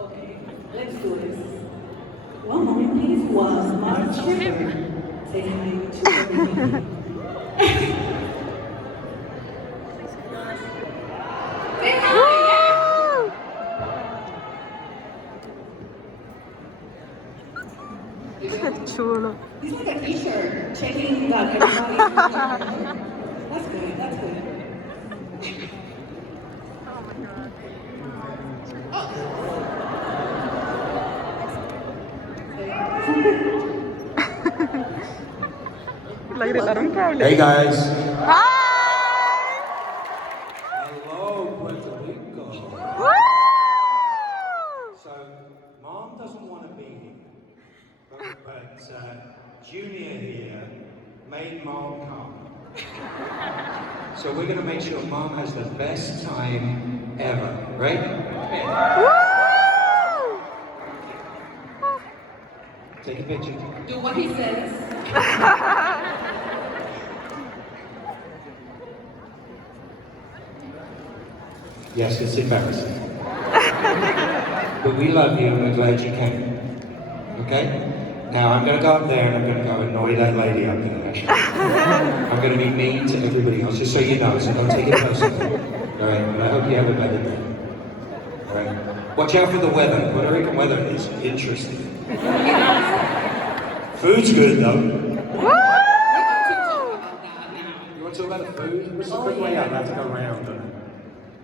Okay, let's do this. One moment, please. Was Mark Sheppard. Say hi to everybody. Say hi, yeah. Chulo. He's like a t-shirt, checking that everybody. That's good, that's good. Le gritaron que hable. Hey guys. Hi! Hello, Puerto Rico. Woo! So, Mom doesn't want to be here, but Junior here made Mom come. So we're going to make sure Mom has the best time ever, right? Woo! Take a picture. Do what he says. Yes, it's embarrassing. But we love you and we're glad you came. Okay? Now I'm going to go up there and I'm going to go annoy that lady up there, actually. I'm going to be mean to everybody else, just so you know, so don't take it personally. Alright? But I hope you have a better day. Alright? Watch out for the weather. Puerto Rican weather is interesting. Food's good though. You want to talk about the food? What's the quick way up? I have to go around, don't I?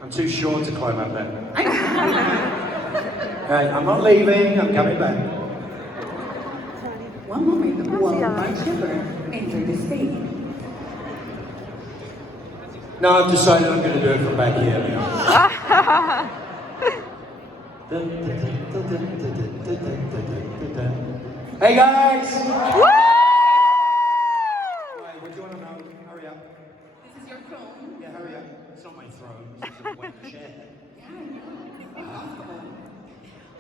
I'm too short to climb up there. Alright, I'm not leaving, I'm coming back. One moment, while Mark Sheppard entered the stage. No, I've decided I'm going to do it from back here now. Hey guys! Woo! Right, what do you want to know? Hurry up. This is your throne. Yeah, hurry up. It's not my throne, it's a white chair. Yeah, I know. It's impossible.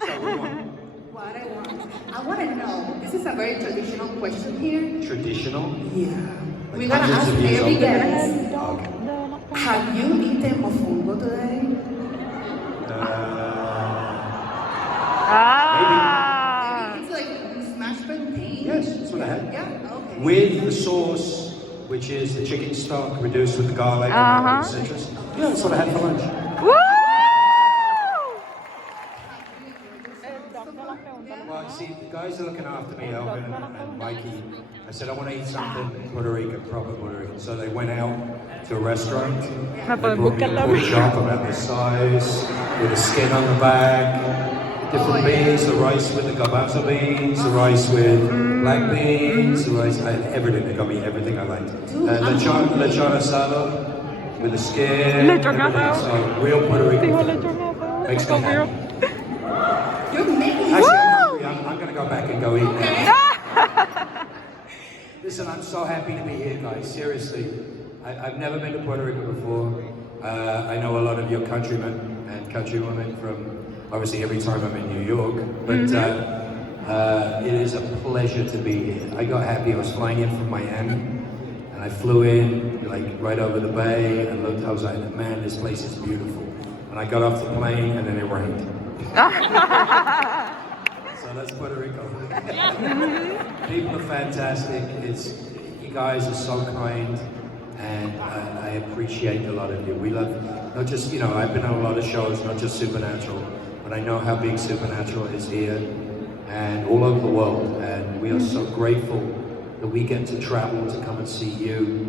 So what do you want? What I want to know, this is a very traditional question here. Traditional? Yeah. Like We're gonna hundreds ask of years every old? guest, Okay. have you eaten mofongo today? Ah! Maybe it's like smashed plantain. Yes, that's what I had. Yeah, okay. With the sauce, which is the chicken stock reduced with the garlic and the citrus. Yeah, that's what I had for lunch. Woo! Well, see, the guys are looking after me, Elvin and Mikey. I said, I want to eat something Puerto Rican, proper Puerto Rican. So they went out to a restaurant. Me They pueden brought me buscar a la pork vida. chop about this size, with the skin on the back, different beans, the rice with the garbanzo beans, the rice with black beans, the rice, everything. They got me everything I liked. Lechon asado with the skin, Lechon everything. asado. So real Puerto Rican Dijo food. lechon asado. Makes me happy. You're making Actually, I'm hungry. I'm going to go back and go eat now. Listen, I'm so happy to be here, guys. Seriously, I've never been to Puerto Rico before. I know a lot of your countrymen and countrywomen from, obviously, every time I'm in New York. But it is a pleasure to be here. I got happy. I was flying in from Miami, and I flew in like right over the bay and looked. I was like, man, this place is beautiful. And I got off the plane, and then it rained. So that's Puerto Rico. People are fantastic. You guys are so kind, and I appreciate a lot of you. We love, not just, I've been on a lot of shows, not just Supernatural, but I know how big Supernatural is here and all over the world. And we are so grateful that we get to travel to come and see you,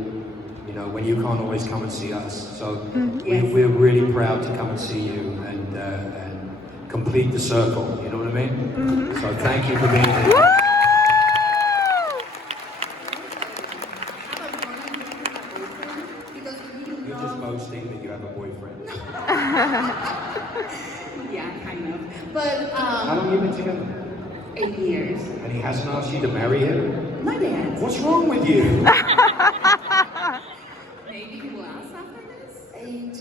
when you can't always come and see us. So we're really proud to come and see you and complete the circle, you know what I mean? So thank you for being here. You're just boasting that you have a boyfriend. Yeah, kind of. But, How long have you been together? 8 years. And he hasn't asked you to marry him? Not yet. What's wrong with you? Maybe he will ask after this. 8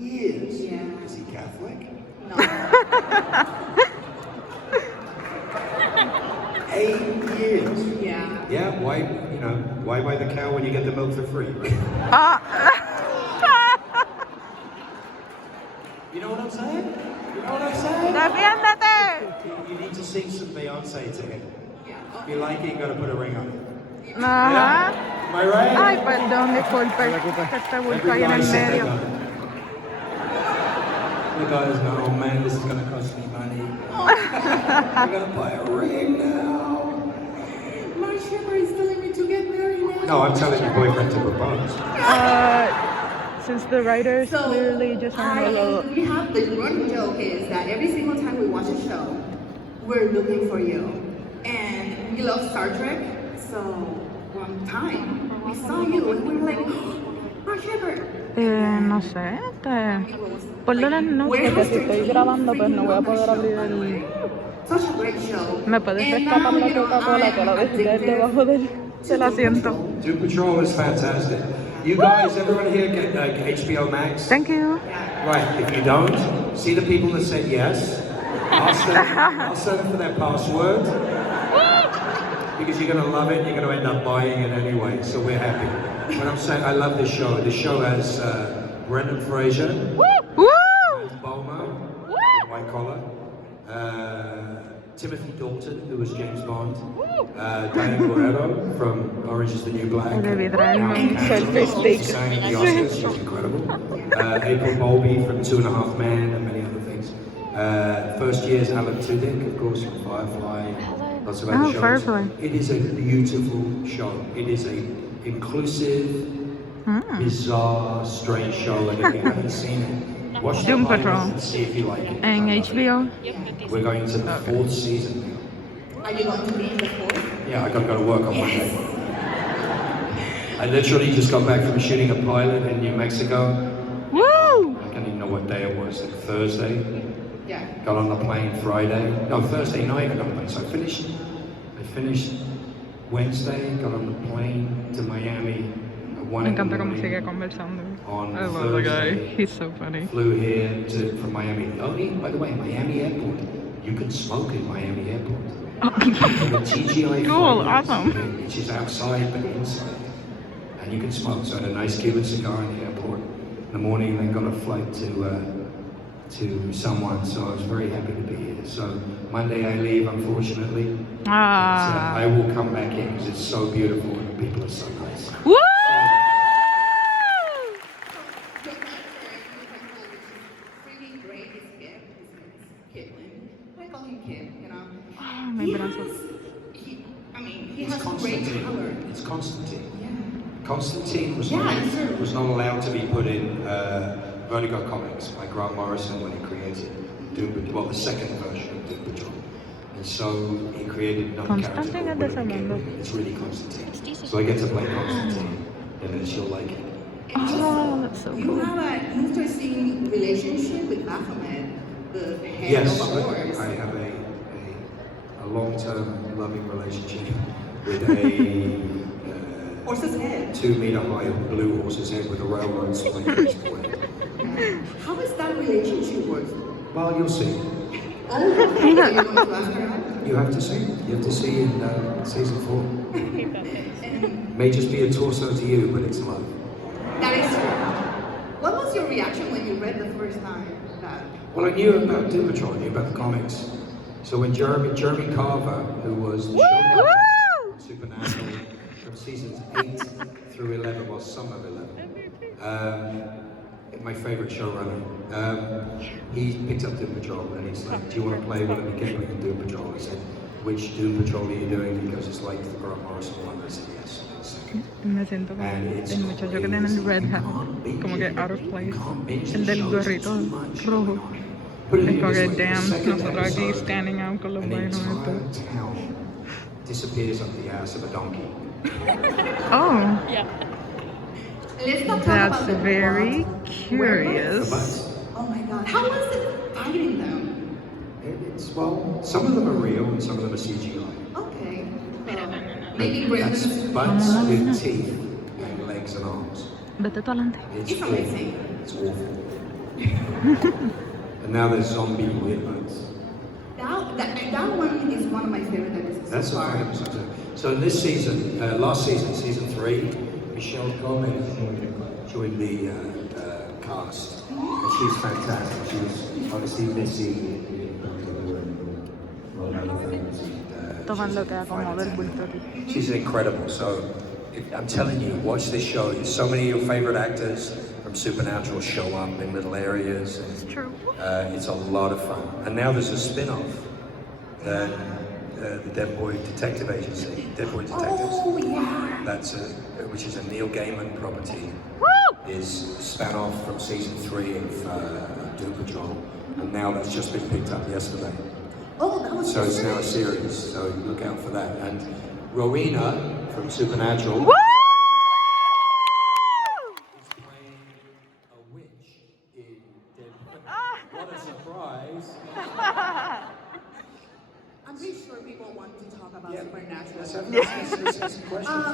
years. Yeah. Is he Catholic? No. 8 years. Yeah. Yeah, why buy the cow when you get the milk for free, right? Ah. You know what I'm saying? You know what I'm saying? ¡Defiéndete! You need to sing some Beyonce to him. Yeah. If you like it, you gotta put a ring on it. Ajá. Am I right? Ay, perdón, disculpe. Que este bulto ahí en el medio. The guys go, oh man, this is gonna cost me money. I gotta buy a ring now. My Sheppard is telling me to get married now. No, I'm telling your boyfriend to propose. Since the writers So, clearly just we have the running joke is that every single time we watch a show, we're looking for you. And we love Star Trek, so one time we saw you and we were like, oh, Sheppard. no sé, ponlo en el noche que si estoy grabando pues no voy a poder abrir el... Such a great show. Me puedes rescatar la Coca-Cola que la dejé debajo del asiento. Doom Patrol is fantastic. You guys, everyone here get HBO Max? Thank you. Right, if you don't, see the people that said yes. I'll send them for their password. Because you're going to love it, you're going to end up buying it anyway, so we're happy. But I'm saying, I love this show. This show has Brendan Fraser, Woo! Boma, White Collar, Timothy Dalton, who was James Bond, Diane Guerrero from Orange is the New Black, Debí traerme un She selfie stick. sang at the Oscars, she was incredible. April Bowlby from Two and a Half Men and many other things. First year's Alan Tudyk, of course, from Firefly, lots of other shows. Firefly. It is a beautiful show. It is a inclusive, bizarre, strange show, and if you haven't seen it, watch the Doom pilot Patrol. and see if you like it. En HBO. We're going to the 4th season. Are you going to be in the fourth? Yeah, I gotta go to work on Monday. I literally just got back from shooting a pilot in New Mexico. Woo! I can't even know what day it was, like Thursday. Yeah. Got on the plane Friday. No, Thursday night I got on the plane. So I finished Wednesday, got on the plane to Miami at 1 Me in the encanta cómo morning. sigue conversando. On I love the guy. Thursday. He's so funny. Flew here from Miami. Only, by the way, Miami Airport. You can smoke in Miami Airport. The TGI Cool, flight, awesome. which is outside but inside. And you can smoke. So I had a nice Cuban cigar in the airport in the morning, then got a flight to someone. So I was very happy to be here. So Monday I leave, unfortunately. But, I will come back in because it's so beautiful and the people are so nice. Woo! Freaking great is Kip. His name is Kitlin. I call him Kip, you know. Oh, my He brazos. he It's has great Constantine. color. It's Constantine. Yeah. Constantine was, was not allowed to be put in Vertigo Comics by Grant Morrison when he created Doom Patrol, well, the second version of Doom Patrol. And so he created another character Constantine called es de ese William mundo. Gibson. It's really Constantine. So I get to play Constantine, and then she'll like it. Oh, that's so You cool. have an interesting relationship with Baphomet, the head Yes, of the horse. I have a long-term loving relationship with a Horse's head. 2-meter high blue horse's head with a railroad spike in its forehead. How is that relationship work? Well, you'll see. Oh, so you're going to ask her out? You have to see. You have to see in season 4. And May just be a torso to you, but it's love. that is true. What was your reaction when you read the first time that? Well, I knew about Doom Patrol, I knew about the comics. So when Jeremy Carver, who was the showrunner on Supernatural from seasons 8 through 11, well, some of 11, my favorite showrunner, he picked up Doom Patrol and he's like, do you want to play William Gibson in Doom Patrol? I said, which Doom Patrol are you doing? Because it's like the Grant Morrison one. I said, yes. Me siento como el muchacho que tiene el red hat, como que out of place. El del gorrito rojo. Es como que, damn, nosotros aquí standing out con los An vainos entire estos. town disappears up the ass of a donkey. Oh, Let's not talk that's about the very plot. curious. But Oh my god. How was it fighting them? it's, well, some of them are real and some of them are CGI. Okay. Maybe That's Brendan's. butts with teeth and legs and arms. Vete tú adelante. It's amazing. It's awful. And now there's zombie weirdos. That one is one of my favorite episodes. That's so a far. fun episode too. So this season, last season, season 3, Michelle Gomez joined the cast. And she's fantastic. She was obviously Missy in a lot of other things. Tomando que acomodo el bulto. She's incredible. So I'm telling you, watch this show. So many of your favorite actors from Supernatural show up in little areas. And, It's true. it's a lot of fun. And now there's a spin-off. The Dead Boy Detective Agency, Dead Boy Detectives. Oh yeah. That's which is a Neil Gaiman property. Is spun off from season 3 of Doom Patrol, and now that's just been picked up yesterday. Oh, that was So it's now a yesterday. series. So look out for that. And Rowena from Supernatural is playing a witch in Dead Boy. What a surprise! I'm pretty sure people want to talk about Yeah. Supernatural. Let's have some questions.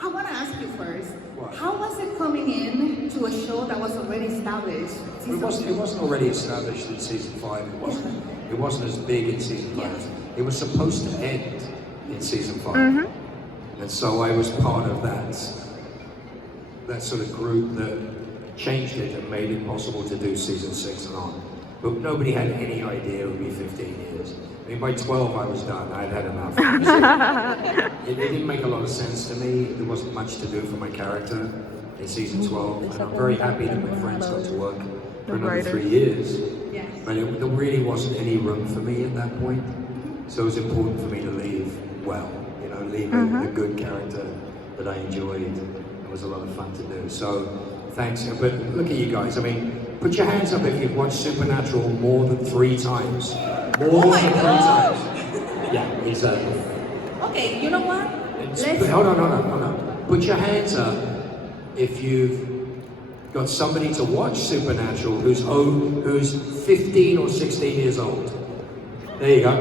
I want to ask you first. What? How was it coming in to a show that was already established? It wasn't already established in season 5. It wasn't as big in season 5. It was supposed to end in season 5. And so I was part of that sort of group that changed it and made it possible to do season 6 and on. But nobody had any idea it would be 15 years. I mean, by 12 I was done. I'd had enough. It didn't make a lot of sense to me. There wasn't much to do for my character in season 12. And I'm very happy that my friends got to work for another 3 years. Yes. But there really wasn't any room for me at that point. So it was important for me to leave well, leave a good character that I enjoyed. It was a lot of fun to do. So thanks. But look at you guys. I mean, put your hands up if you've watched Supernatural more than 3 times. More than 3 times. Yeah, exactly. Okay, you know what? Hold on. Put your hands up if you've got somebody to watch Supernatural who's 15 or 16 years old. There you go.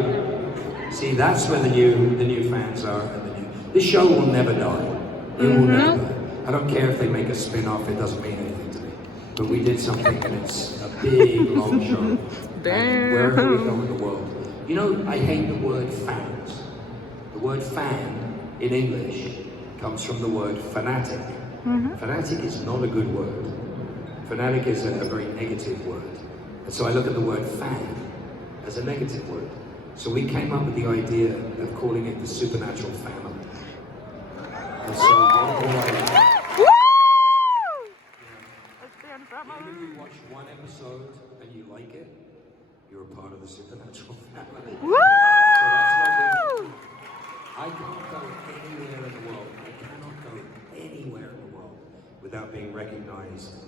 See, that's where the new fans are. This show will never die. It will never die. I don't care if they make a spin-off, it doesn't mean anything to me. But we did something and it's a big, long show. And wherever we go in the world. I hate the word fans. The word fan in English comes from the word fanatic. Fanatic is not a good word. Fanatic is a very negative word. And so I look at the word fan as a negative word. So we came up with the idea of calling it the Supernatural family. And so even if you watch one episode and you like it, you're a part of the Supernatural family. So that's what we do. I can't go anywhere in the world. I cannot go anywhere in the world without being recognized.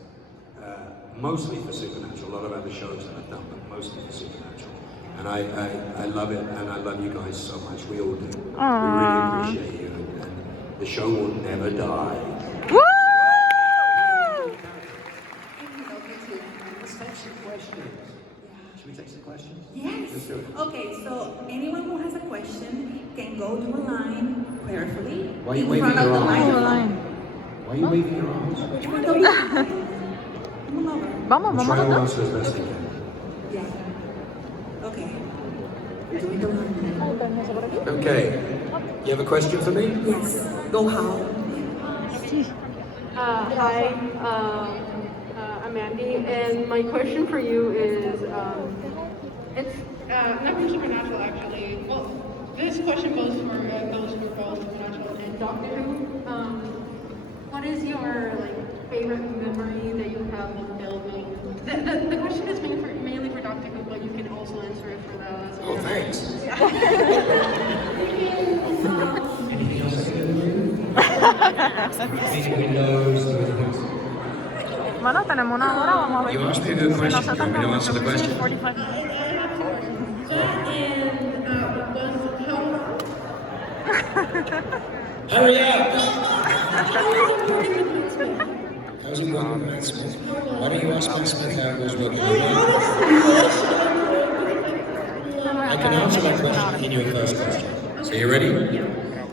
Mostly for Supernatural. A lot of other shows that I've done, but mostly for Supernatural. And I love it, and I love you guys so much. We all do. We really appreciate you, and the show will never die. Let's take some questions. Should we take some questions? Yes. Let's do it. Okay, so anyone who has a question can go to a line prayerfully Why are you in waving front of your the arms? microphone. Why are you waving your arms? Come on over. Vamos, I'm trying to vamos. answer as best I can. Yeah. Okay. Doing the line. Okay. You have a question for me? Yes. Go how? Hi, I'm Andy, and my question for you is, it's not for Supernatural actually. Well, this question goes for both Supernatural and Doctor Who. What is your favorite memory that you have of filming? The question is mainly for Doctor Who, but you can also answer it for that as well. Oh, thanks. Anything else I can do? Anything windows, anything else? Bueno, tenemos una hora, vamos a ver. You asked me a good question. You want me to answer the question? 45 minutes. Hurry up! How's it going, Matt Smith? Why don't you ask Matt Smith how it goes working with you? I can answer that question in your first question. So you ready?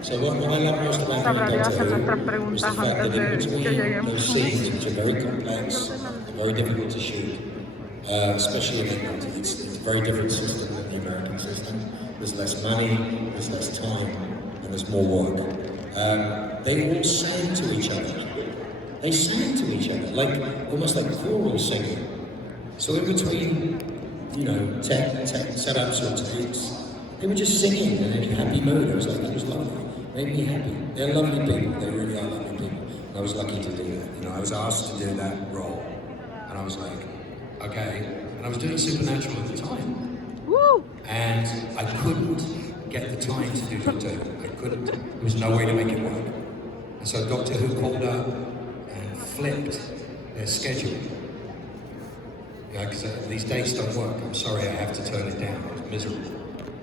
So what I love most about Sabrá Doctor hacer nuestras Who is preguntas the fact antes that in de que between lleguemos. those scenes, which are very complex, very difficult to shoot, especially in England. It's a very different system than the American system. There's less money, there's less time, and there's more work. They all sang to each other. They sang to each other, like almost like choral singing. So in between, tech setups or takes, they were just singing and in a happy mood. I was like, that was lovely. Made me happy. They're lovely people. They really are lovely people. And I was lucky to do that. I was asked to do that role, and I was like, okay. And I was doing Supernatural at the time. Woo! And I couldn't get the time to do Doctor Who. I couldn't. There was no way to make it work. And so Doctor Who called up and flipped their schedule. Because these dates don't work. I'm sorry, I have to turn it down. It was miserable.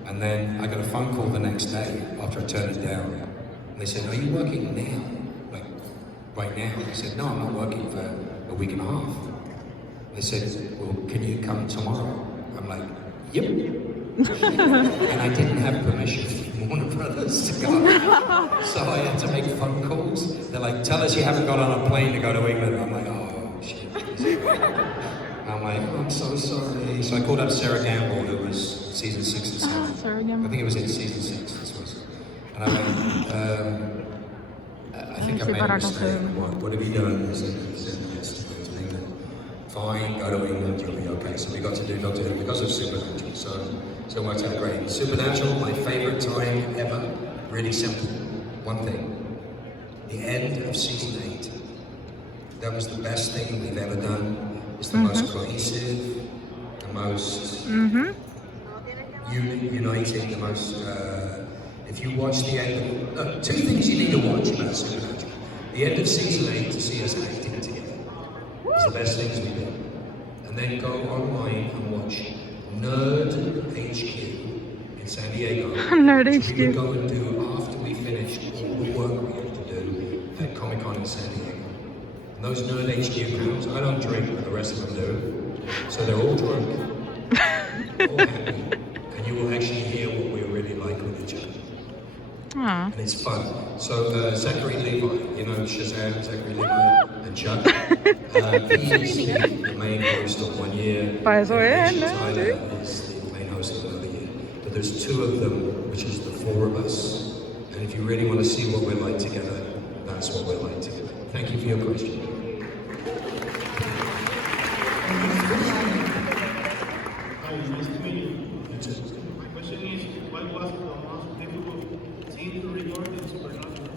And then I got a phone call the next day after I turned it down. And they said, are you working now? Like, right now? I said, no, I'm not working for a week and a half. They said, well, can you come tomorrow? I'm like, yep. And I didn't have permission from Warner Brothers to go. So I had to make phone calls. They're like, tell us you haven't got on a plane to go to England. I'm like, oh, shit. I'm like, oh, I'm so sorry. So I called up Sarah Gamble, who was season 6 and 7. Sarah Gamble. I think it was in season 6, this was. And I went, I think I made a mistake. What have you done? He said, yes, to go to England. Fine, go to England, you'll be okay. So we got to do Doctor Who because of Supernatural. So it worked out great. Supernatural, my favorite time ever. Really simple. One thing. The end of season 8. That was the best thing we've ever done. It's the most cohesive, the most uniting, the most, if you watch the end of, two things you need to watch about Supernatural. The end of season 8 to see us acting together. It's the best things we did. And then go online and watch Nerd HQ in San Diego. Nerd We HQ. would go and do after we finished all the work we had to do at Comic-Con in San Diego. And those Nerd HQ crowds, I don't drink, but the rest of them do. So they're all drunk, all happy, and you will actually hear what we really like with each other. Aw. And it's fun. So Zachary Levi, Shazam, Zachary Levi, and Chuck. He's the main host of 1 year. Pa eso es, and ¿no? Tyler is the main host of another year. But there's 2 of them, which is the 4 of us. And if you really want to see what we're like together, that's what we're like together. Thank you for your question. Hi, nice to meet you. My question is, what was the most difficult scene to record in Supernatural?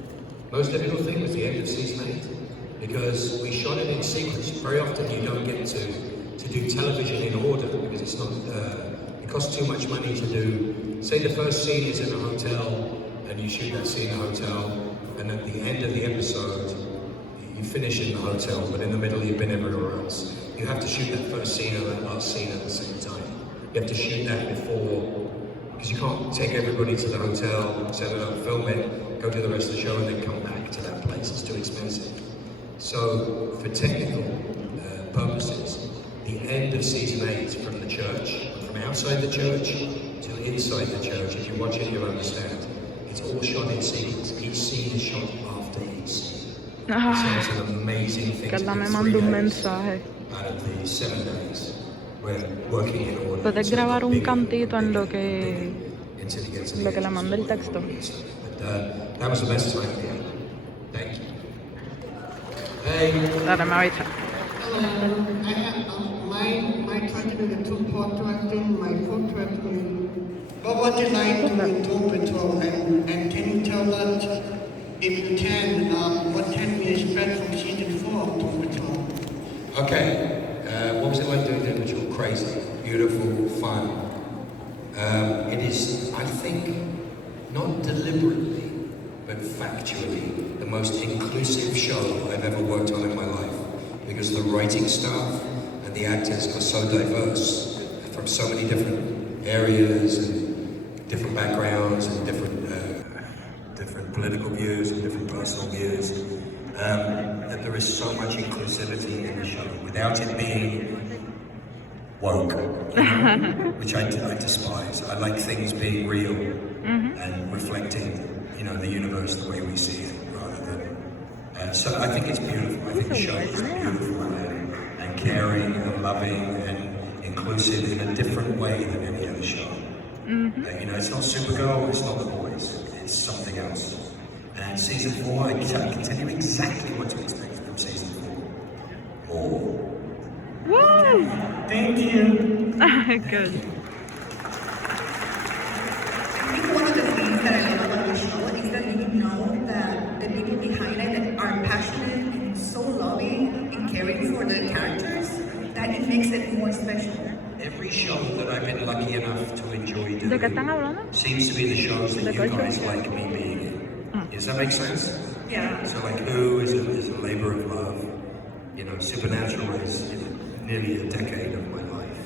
Most difficult thing was the end of season 8, because we shot it in sequence. Very often you don't get to do television in order because it's not. It costs too much money to do. Say the first scene is in a hotel, and you shoot that scene in a hotel, and at the end of the episode, you finish in the hotel, but in the middle you've been everywhere else. You have to shoot that first scene and that last scene at the same time. You have to shoot that before, because you can't take everybody to the hotel, set it up, film it, go do the rest of the show, and then come back to that place. It's too expensive. So, for technical purposes, the end of season 8 from the church, from outside the church to inside the church, if you watch it, you'll understand. It's all shot in sequence. Each scene is shot after each scene. So it's an amazing thing to Carla do me 3 mandó un days mensaje. out of the 7 days. We're working in order. Puedes grabar un cantito en lo que le mando el texto. But that was the best time of the end. Thank you. Hey. Dale, me avisa. I have my question is a two-part question. My first question is, what was it like to be Doom Patrol? And can you tell us, if you can, what can we expect from season 4 of Doom Patrol? Okay. What was it like doing Doom Patrol? Crazy, beautiful, fun. It is, I think, not deliberately, but factually, the most inclusive show I've ever worked on in my life. Because the writing staff and the actors are so diverse from so many different areas and different backgrounds and different political views and different personal views. That there is so much inclusivity in the show without it being woke, which I despise. I like things being real and reflecting, the universe the way we see it, rather than. So I think it's beautiful. I think the show is beautiful and caring and loving, and inclusive in a different way than any other show. You know, it's not Supergirl, it's not The Boys, it's something else. And season 4, I can tell you exactly what to expect from season 4. More. Woo! Thank you. Good. I think one of the things that I love about the show is that you know that the people behind it are passionate and so loving and caring for the characters that it makes it more special. Every show that I've been lucky enough to enjoy ¿De qué están doing hablando? seems to be the shows that ¿De you coche? guys like me being in. Does that make sense? Yeah. So like Who is a labor of love. You know, Supernatural is nearly a decade of my life.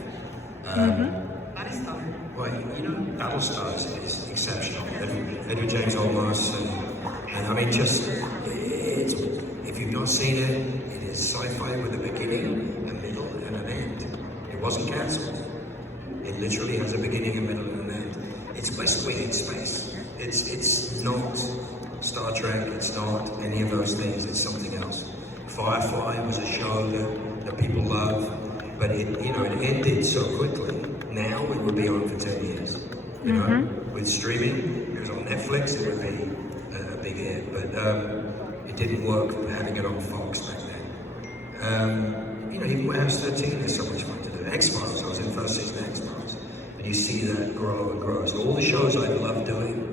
Battlestar. Well, you know, Battlestars is exceptional. Edward James Olmos, and I mean, just it's, if you've not seen it, it is sci-fi with a beginning, a middle, and an end. It wasn't cancelled. It literally has a beginning, a middle, and an end. It's West Wing in space. It's not Star Trek. It's not any of those things. It's something else. Firefly was a show that people love, but it ended so quickly. Now it would be on for 10 years. You know, with streaming, it was on Netflix, it would be a big hit, but it didn't work having it on Fox back then. You know, even Warehouse 13 is so much fun to do. X-Files, I was in the first season of X-Files, and you see that grow and grow. So all the shows I love doing,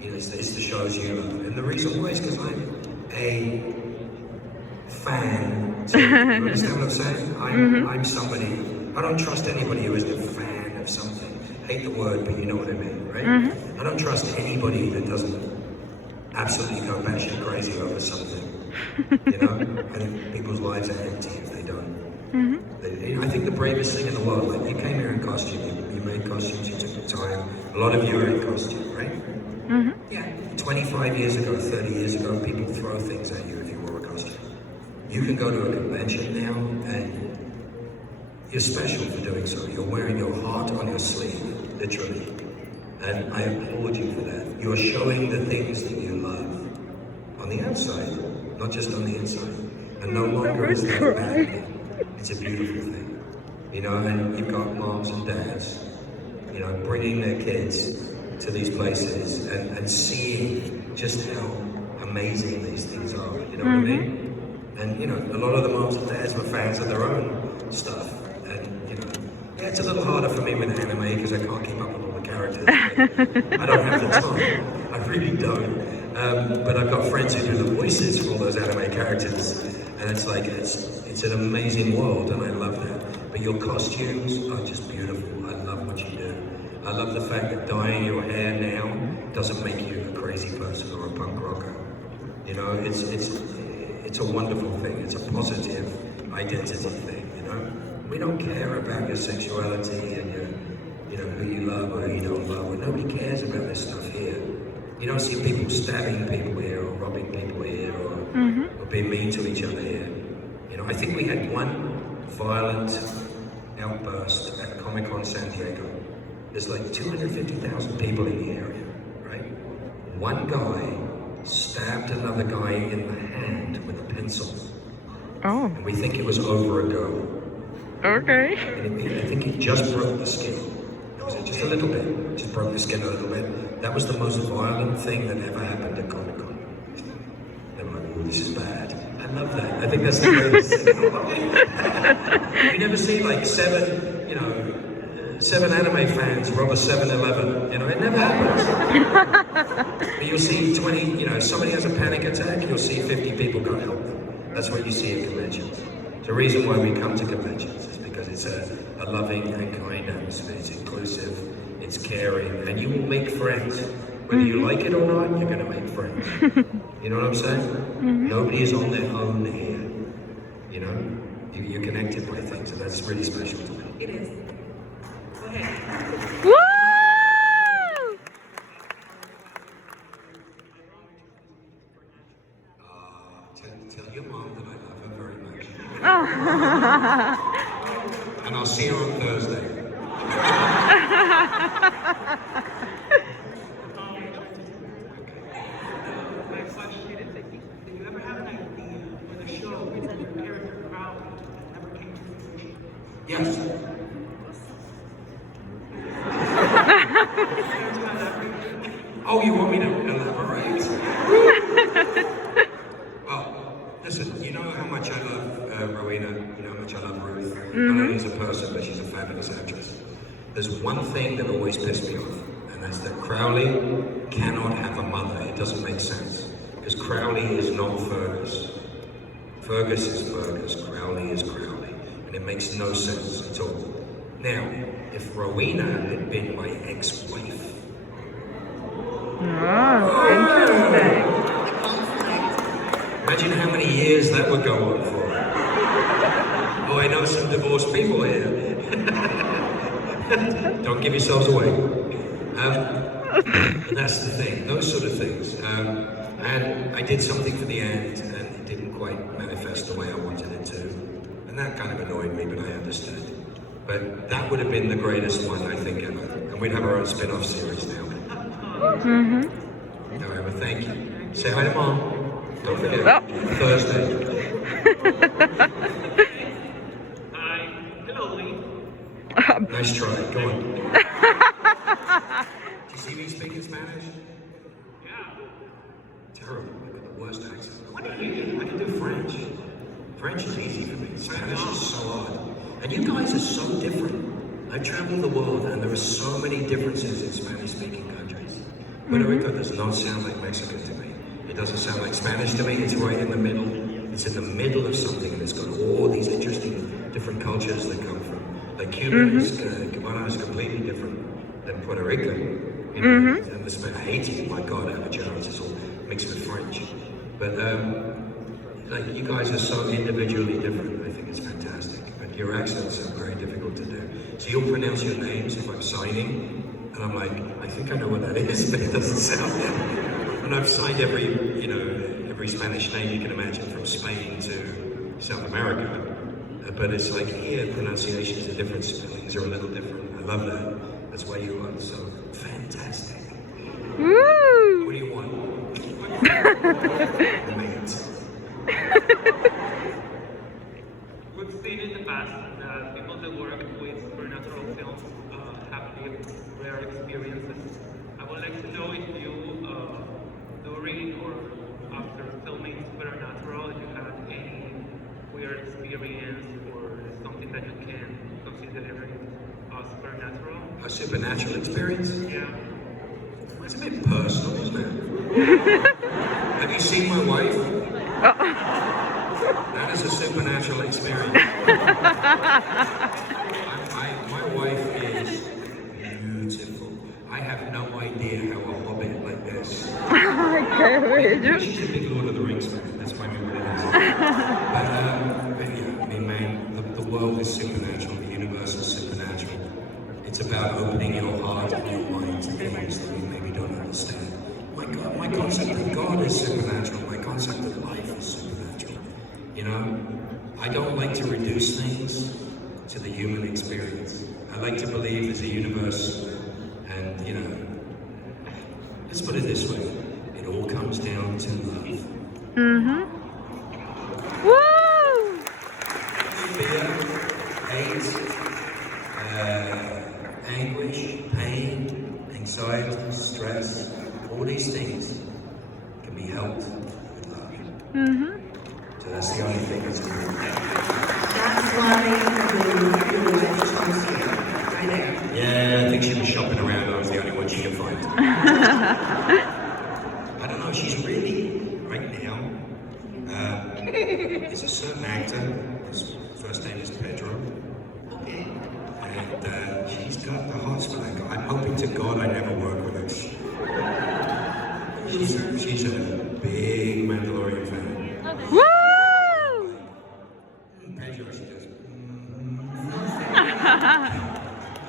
you know, it's the shows you love. And the reason why is because I'm a fan. So, you understand what I'm saying? I'm somebody, I don't trust anybody who isn't a fan of something. I hate the word, but you know what I mean, right? I don't trust anybody that doesn't absolutely go batshit crazy over something. You know? I think people's lives are empty if they don't. I think the bravest thing in the world, like you came here in costume, you made costumes, you took the time. A lot of you are in costume, right? Yeah. 25 years ago, 30 years ago, people throw things at you if you wore a costume. You can go to a convention now and you're special for doing so. You're wearing your heart on your sleeve, literally. And I applaud you for that. You're showing the things that you love on the outside, not just on the inside. And no longer is that a bad thing. It's a beautiful thing. You know, and you've got moms and dads, you know, bringing their kids to these places and seeing just how amazing these things are. You know what I mean? And, you know, a lot of the moms and dads were fans of their own stuff. And, you know, yeah, it's a little harder for me with anime because I can't keep up with all the characters. I don't have the time. I really don't. But I've got friends who do the voices for all those anime characters. And it's like, it's an amazing world and I love that. But your costumes are just beautiful. I love what you do. I love the fact that dyeing your hair now doesn't make you a crazy person or a punk rocker. You know, it's a wonderful thing. It's a positive identity thing, you know? We don't care about your sexuality and your, you know, who you love or who you don't love. Nobody cares about this stuff here. You don't see people stabbing people here or robbing people here or being mean to each other here. You know, I think we had one violent outburst at Comic-Con San Diego. There's like 250,000 people in the area, right? One guy stabbed another guy in the hand with a pencil. Oh, And we think it was over a go. okay. And I think he just broke the skin. That was it, just a little bit. Just broke the skin a little bit. That was the most violent thing that ever happened at Comic-Con. They were like, oh, this is bad. I love that. I think that's the greatest thing. You never see like seven anime fans rob a 7-Eleven. You know, it never happens. But you'll see 20, you know, if somebody has a panic attack, you'll see 50 people go help them. That's what you see at conventions. The reason why we come to conventions is because it's a loving and kind atmosphere. It's inclusive, it's caring, and you will make friends. Whether you like it or not, you're going to make friends. You know what I'm saying? Nobody is on their own here. You know, you're connected by things, and that's really special to me. It is. Go ahead. Woo! Tell your mom that I love her very much. Oh. And I'll see her on Thursday. Did you ever have an idea for the show with your character Crowley that never came to fruition? Yes. Oh, you want me to elaborate? Well, listen, you know how much I love Rowena, you know how much I love Ruth. Not only as a person, but she's a fabulous actress. There's one thing that always pissed me off, and that's that Crowley cannot have a mother. It doesn't make sense. Because Crowley is not Fergus. Fergus is Fergus, Crowley is Crowley. And it makes no sense at all. Now, if Rowena had been my ex-wife, Interesting. imagine how many years that would go on for. Oh, I know some divorced people here. Don't give yourselves away. That's the thing, those sort of things. And I did something for the end, and it didn't quite manifest the way I wanted it to. And that kind of annoyed me, but I understood. But that would have been the greatest one, I think, ever. And we'd have our own spin-off series now. However, thank you. Say hi to Mom. Don't forget, Thursday. Hi. Hello, Lee. Nice try, go on. Do you see me speaking Spanish? Yeah. Terrible, I got the worst accent. I can do French. French is easy for me. Spanish is so hard. And you guys are so different. I travel the world and there are so many differences in Spanish-speaking countries. Puerto Rico does not sound like Mexican to me. It doesn't sound like Spanish to me. It's right in the middle. It's in the middle of something, and it's got all these interesting different cultures that come from. Like Cuba Cubana is completely different than Puerto Rico. You know, and the Haiti, my God, Abidjan is all mixed with French. But like you guys are so individually different. I think it's fantastic. But your accents are very difficult to do. So you'll pronounce your names if I'm signing, and I'm like, I think I know what that is, but it doesn't sound. And I've signed every Spanish name you can imagine, from Spain to South America. But it's like here, pronunciations are different, spellings are a little different. I love that. That's why you are so fantastic. Woo! What do you want? Mate. We've seen in the past that people that work with supernatural films have lived rare experiences. I would like to know if you, during or after filming Supernatural, if you had any weird experience or something that you can consider supernatural. A supernatural experience? Yeah. It's a bit personal, isn't it? Have you seen my wife? That is a supernatural experience. My wife is beautiful. I have no idea how a hobbit like this. She's a big Lord of the Rings fan. That's my memory. But yeah, I mean, man, the world is supernatural. The universe is supernatural. It's about opening your heart and your mind to things that you maybe don't understand. My concept of God is supernatural. My concept of life is supernatural. You know, I don't like to reduce things to the human experience. I like to believe there's a universe, and you know, let's put it this way: it all comes down to love. Woo! Fear, hate, anguish, pain, anxiety, stress, all these things can be helped with love. So that's the only thing that's good. That's why you life choice here, right there. Yeah, I think she was shopping around. I was the only one she could find. I don't know. She's really right now. There's a certain actor. His first name is Pedro. Okay. And she's got the hots for that guy. I'm hoping to God I never work with her. She's a big Mandalorian fan. Woo! Pedro, she goes.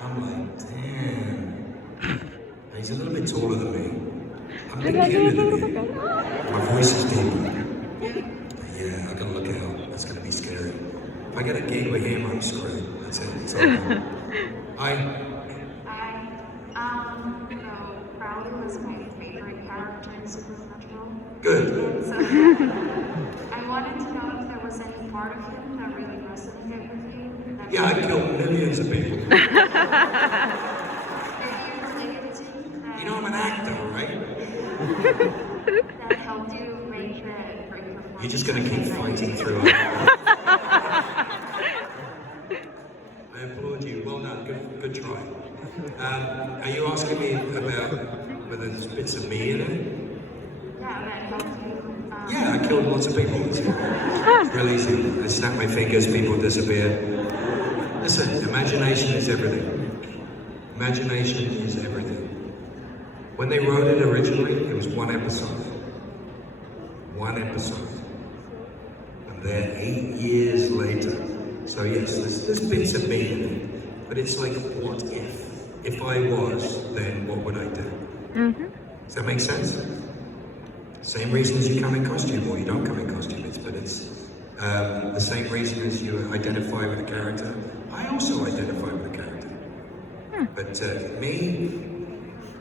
I'm like, damn. And he's a little bit taller than me. I'm big kid than him. My voice is deep. Yeah, I gotta look out. That's gonna be scary. If I get a gig with him, I'm screwed. That's it. It's over. Hi. Crowley was my favorite character in Supernatural. Good. So I wanted to know if there was any part of him that really resonated with you. Yeah, I killed millions of people. That you related to. You know, I'm an actor, right? You're just going to keep fighting through it. I applaud you. Well done. Good try. Are you asking me about whether there's bits of me in it? Yeah, I killed lots of people. It's real easy. I snap my fingers, people disappear. Listen, imagination is everything. Imagination is everything. When they wrote it originally, it was one episode. One episode. And they're 8 years later. So yes, there's bits of me in it. But it's like, what if? If I was, then what would I do? Mm-hmm. Does that make sense? Same reason as you come in costume or you don't come in costume, but it's the same reason as you identify with a character. I also identify with a character. But me,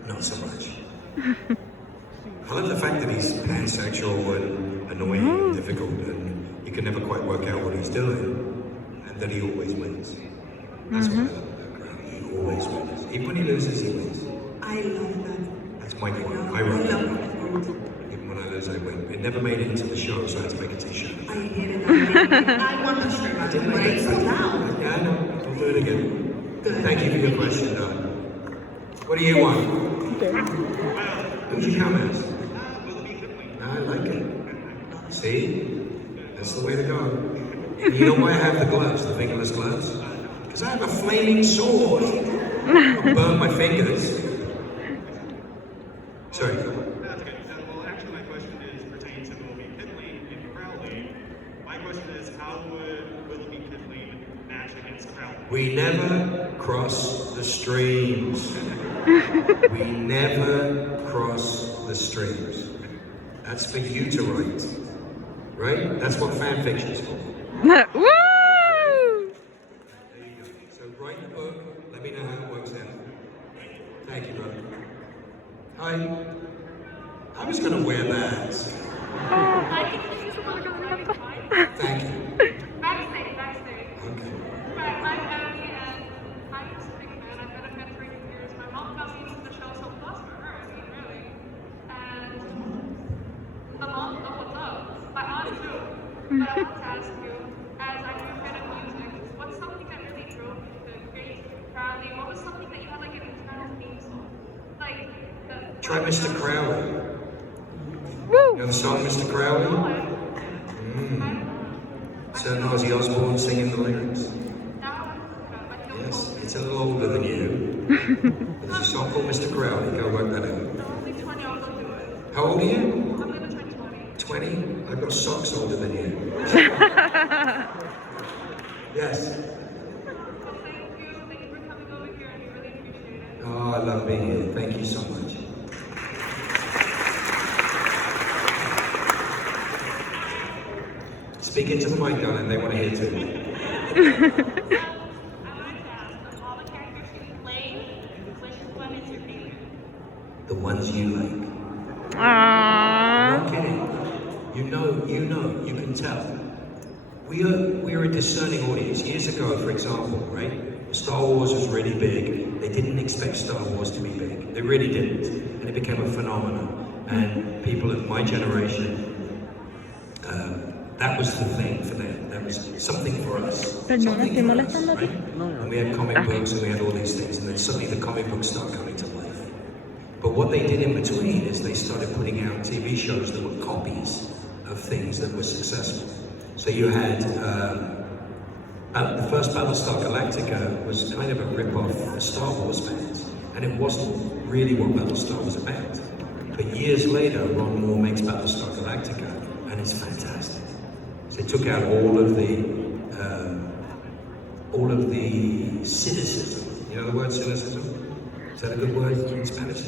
not so much. I love the fact that he's pansexual and annoying and difficult and you can never quite work out what he's doing and that he always wins. That's what I love about Crown. He always wins. Even when he loses, he wins. I love that. That's my point. I wrote that. Even when I lose, I win. It never made it into the show, so I had to make a t-shirt. I hate it. I want the shirt. I didn't make it so loud. Yeah, I know. I'll do it again. Good. Thank you for your question, what do you want? Who'd you come as? I like it. See? That's the way to go. And you know why I have the gloves, the fingerless gloves? Because I have a flaming sword. I'll burn my fingers. Sorry. That's good. Well, actually, my question is pertaining to Willoughby Kidley in Crowley. My question is, how would Willoughby Kidley match against Crowley? We never cross the streams. We never cross the streams. That's for you to write. Right? That's what fan fiction's for. Woo! There you go. So write the book, let me know how it works out. Thank you, brother. Hi. I was gonna wear that. Thank you. Backstage. Okay. Right, I'm Abby, and I'm just a big fan. I've been a fan for 8 years. My mom got me into the show, so plus for her, I mean, really. And the mom know what's up. My aunt too. But I want to ask you, as I'm a fan of music, what's something that really drove you to create Crowley? What was something that you had like an internal theme song? Like Try Mr. Crowley. Woo! You know the song Mr. Crowley? So Ozzy Osbourne singing the lyrics. Yes, it's a little older than you. There's a song called Mr. Crowley. Go work that out. How old are you? I'm gonna turn 20. 20? I've got socks older than you. Yes. Well, thank you for coming over here, and we really appreciate it. Oh, I love being here. Thank you so much. Speak into the mic, darling. They want to hear too. I wanted to ask, of all the characters you played, which one is your favorite? The ones you like. Aww. I'm not kidding. You can tell. We're a discerning audience. Years ago, for example, right? Star Wars was really big. They didn't expect Star Wars to be big. They really didn't. And it became a phenomenon. And people of my generation, that was the thing for them. That was something for us. Something for us, right? And we had comic books and we had all these things. And then suddenly the comic books start coming to life. But what they did in between is they started putting out TV shows that were copies of things that were successful. So you had the first Battlestar Galactica was kind of a rip-off of Star Wars fans, and it wasn't really what Battlestar was about. But years later, Ron Moore makes Battlestar Galactica, and it's fantastic. So they took out all of the cynicism. You know the word cynicism? Is that a good word in Spanish?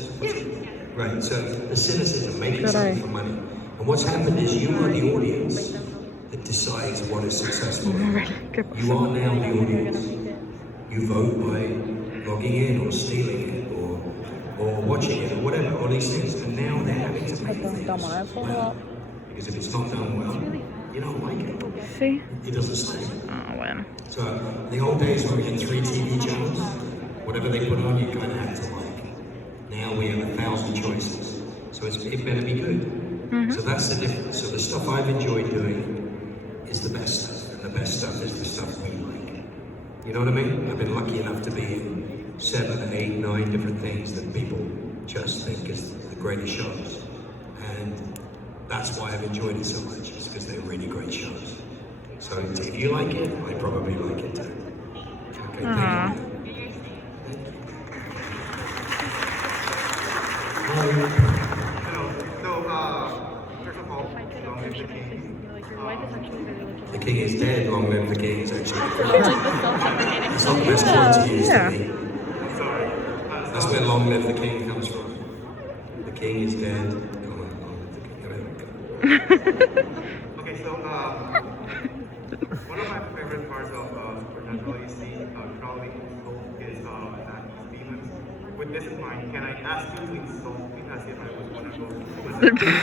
Right, so the cynicism, making something for money. And what's happened is you are the audience that decides what is successful. You are now the audience. You vote by logging in or stealing it or watching it or whatever, all these things. And now they're having to make things well. Because if it's not done well, you don't like it. See? It doesn't stay. Oh, bueno. So in the old days when we had 3 TV channels, whatever they put on, you kind of had to like. Now we have 1,000 choices. So it better be good. So that's that's the difference. So the stuff I've enjoyed doing is the best stuff, and the best stuff is the stuff we like. You know what I mean? I've been lucky enough to be in 7, 8, 9 different things that people just think is the greatest shows. And that's why I've enjoyed it so much, is because they're really great shows. So if you like it, I probably like it too. Okay, thank you. Hello. So, first of all, long live the king. The king is dead, long live the king is actually it's not the best word to use to me. Sorry. That's where long live the king comes from. The king is dead, long live the king. Okay, so one of my favorite parts of Supernatural is the crawling soul is that he's demons. With this in mind, can I ask you to insult me as if I was one of those demons?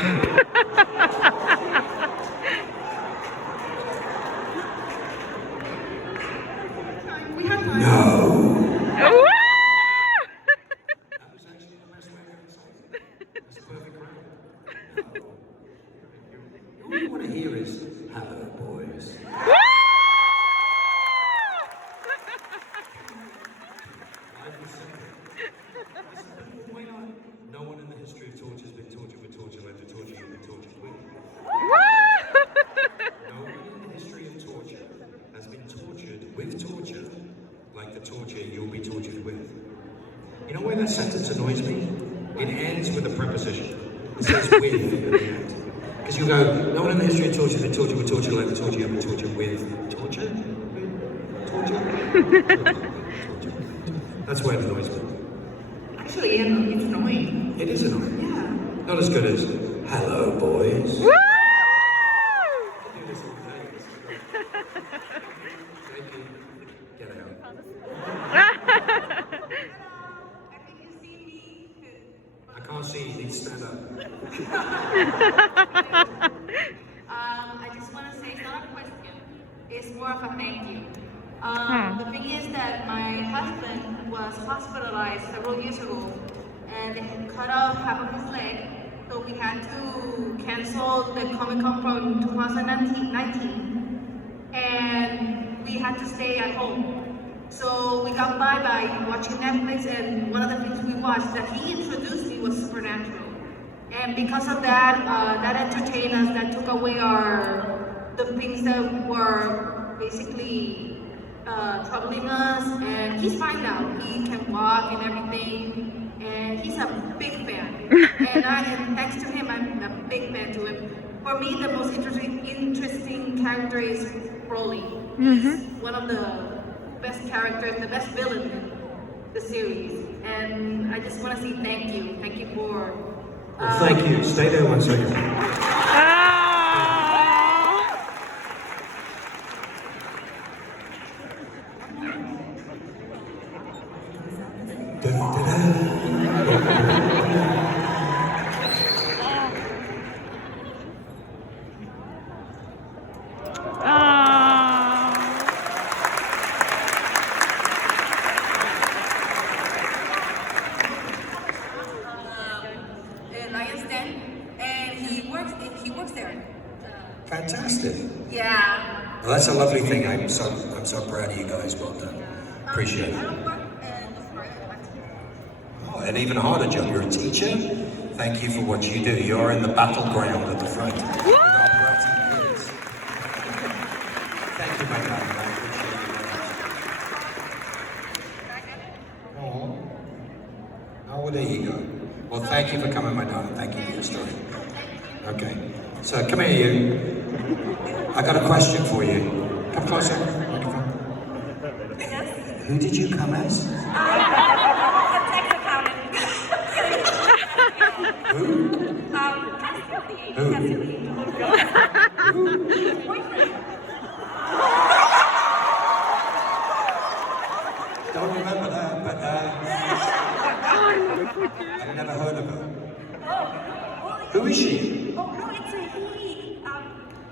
We have time. No! Woo! That was actually the best way to insult me. That's a perfect round. No. All you want to hear is, hello boys. Life is simple. Why not? No one in the history of torture has been tortured with torture like the torture you've been tortured with. No one in the history of torture has been tortured with torture like the torture you'll be tortured with. You know why that sentence annoys me? It ends with a preposition. It says with at the end. Because you go, no one in the history of torture has been tortured with torture like the torture you've been tortured with. Torture? With torture? Torture. That's why it annoys me. Actually, it's annoying. It is annoying. Yeah. Not as good as, hello boys. Woo! I do this all day. Thank you. Get out. I think you see me. I can't see, you need to stand up. I just want to say it's not a question, it's more of a thank you. The thing is that my husband was hospitalized several years ago and they had cut off half of his leg, so we had to cancel the Comic-Con from 2019 and we had to stay at home. So we got by watching Netflix, and one of the things we watched that he introduced me was Supernatural. And because of that, that entertained us, that took away the things that were basically troubling us. And he's fine now. He can walk and everything. And he's a big fan. and thanks to him, I'm a big fan to him. For me, the most interesting character is Broly. He's one of the best characters, the best villain in the series. And I just want to say thank you. Thank you for... Well, thank you. Stay there 1 second. Fantastic. Yeah. Well, that's a lovely thing. I'm so proud of you guys. Well done. Appreciate it. Oh, an even harder job. You're a teacher. Thank you for what you do. You're in the battleground at the front. With our bratty kids. Thank you, my darling. I appreciate you. Oh, well, there you go. Well, thank you for coming, my darling. Thank you for your story. Okay. So, come here, you. I got a question for you. Come closer. Microphone. Yes? Who did you come as? The tax accountant. Who? Who? Don't remember that, but I've never heard of her. Who is she? Oh, no, it's a he.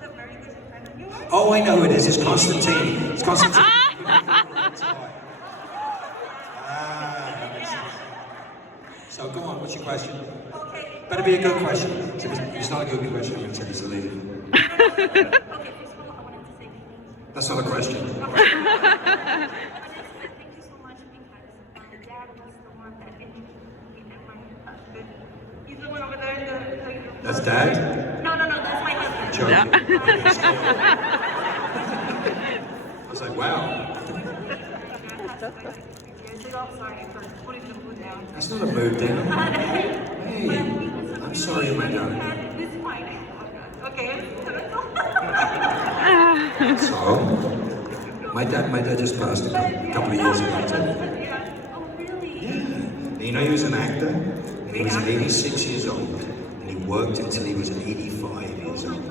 The very good friend of yours. Oh, I know who it is. It's Constantine. It's Constantine. That makes sense. So go on. What's your question? Okay. But to be a good question. If it's not a good question, I'm going to tell you to leave. Okay, first of all, I wanted to say That's not a question. thank you so much because my dad was the one that introduced me and my husband. He's the one over there. That's Dad? No, that's my husband. Joking. I was like, wow. Sorry for putting the mood down. That's not a mood down. Hey, I'm sorry, my darling. This is fine. Okay. So, my dad just passed a couple of years ago. Oh, really? Yeah. You know, he was an actor, and he was 86 years old, and he worked until he was 85 years old.